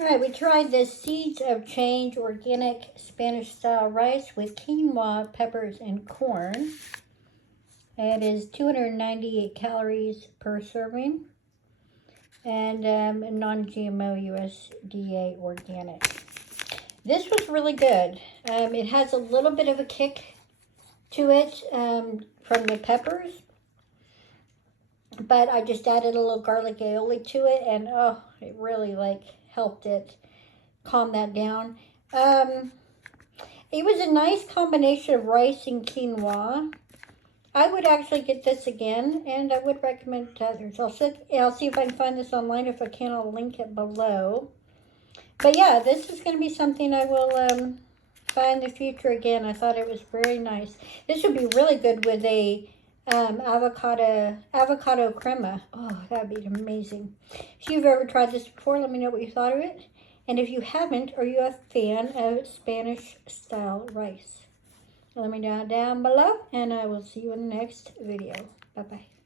All right, we tried this Seeds of Change organic Spanish style rice with quinoa, peppers, and corn. It is 298 calories per serving and non-GMO USDA organic. This was really good. It has a little bit of a kick to it from the peppers, but I just added a little garlic aioli to it, and oh, it really like helped it calm that down. It was a nice combination of rice and quinoa. I would actually get this again, and I would recommend it to others. I'll see if I can find this online. If I can, I'll link it below. But yeah, this is going to be something I will buy in the future again. I thought it was very nice. This would be really good with a avocado crema. Oh, that would be amazing. If you've ever tried this before, let me know what you thought of it. And if you haven't, are you a fan of Spanish style rice? Let me know down below, and I will see you in the next video. Bye-bye.